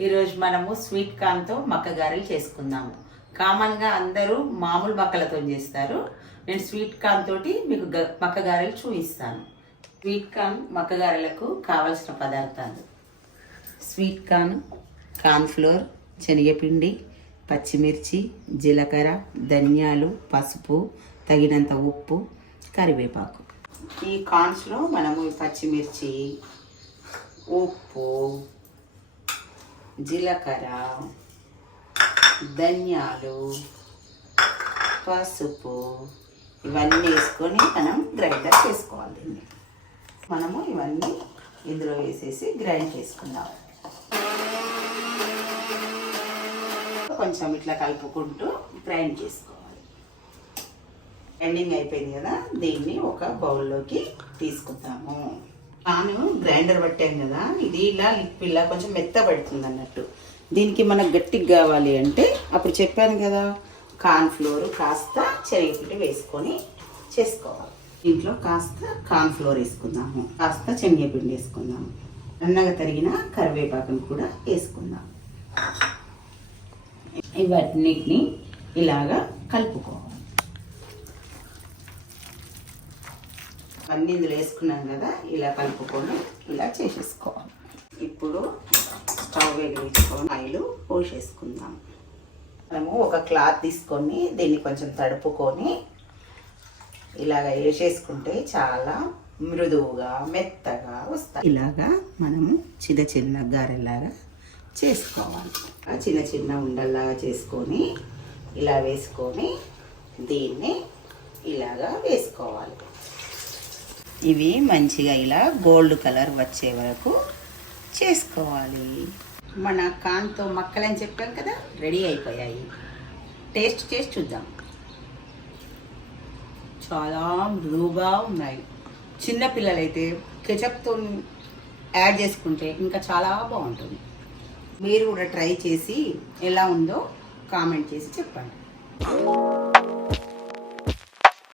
ఈరోజు మనము స్వీట్ కార్న్తో మక్క గారెలు చేసుకుందాము. కామన్గా అందరూ మామూలు మక్కలతో చేస్తారు. నేను స్వీట్ కార్న్ తోటి మీకు గ- మక్క గారెలు చూపిస్తాను. స్వీట్ కార్న్ మక్క గారెలకు కావలసిన పదార్థాలు. స్వీట్ కార్న్ కార్న్ ఫ్లోర్ శనగపిండి పచ్చిమిర్చి జీలకర్ర ధనియాలు పసుపు తగినంత ఉప్పు కరివేపాకు. ఈ కార్న్స్లో మనము పచ్చిమిర్చి ఉప్పు జీలకర్ర ధనియాలు పసుపు ఇవన్నీ వేసుకొని మనం గ్రైండర్ చేసుకోవాలి దీన్ని. మనము ఇవన్నీ ఇందులో వేసేసి గ్రైండ్ చేసుకుందాం. కొంచెం ఇట్లా కలుపుకుంటూ గ్రైండ్ చేసుకోవాలి. గ్రైండింగ్ అయిపోయింది కదా దీన్ని ఒక బౌల్లోకి తీసుకుందాము. తాను గ్రైండర్ పట్టాను కదా ఇది ఇలా లిక్విడ్ ఇలా కొంచెం మెత్తబడుతుంది అన్నట్టు. దీనికి మనకు గట్టిగా కావాలి అంటే అప్పుడు చెప్పాను కదా కార్న్ ఫ్లోర్ కాస్త శనగపిండి వేసుకొని చేసుకోవాలి. దీంట్లో కాస్త కార్న్ ఫ్లోర్ వేసుకుందాము కాస్త శనగపిండి వేసుకుందాము అన్నగా తరిగిన కరివేపాకును కూడా వేసుకుందాం. ఇవన్నిటిని ఇలాగా కలుపుకోవాలి. అన్నీ ఇందులో వేసుకున్నాం కదా ఇలా కలుపుకొని ఇలా చేసేసుకోవాలి. ఇప్పుడు స్టవ్ వెలిగించుకొని ఆయిల్ పోసేసుకుందాం. మనము ఒక క్లాత్ తీసుకొని దీన్ని కొంచెం తడుపుకొని ఇలాగ వేసేసుకుంటే చాలా మృదువుగా మెత్తగా వస్తాయి. ఇలాగా మనము చిన్న చిన్న గారెలాగా చేసుకోవాలి. ఆ చిన్న చిన్న ఉండల్లాగా చేసుకొని ఇలా వేసుకొని దీన్ని ఇలాగా వేసుకోవాలి. ఇవి మంచిగా ఇలా గోల్డ్ కలర్ వచ్చే వరకు చేసుకోవాలి. మన కాన్తో మక్కలని చెప్పాం కదా రెడీ అయిపోయాయి. టేస్ట్ చేసి చూద్దాం. చాలా మృదువుగా ఉన్నాయి. చిన్నపిల్లలైతే కెచప్తో యాడ్ చేసుకుంటే ఇంకా చాలా బాగుంటుంది. మీరు కూడా ట్రై చేసి ఎలా ఉందో కామెంట్ చేసి చెప్పండి.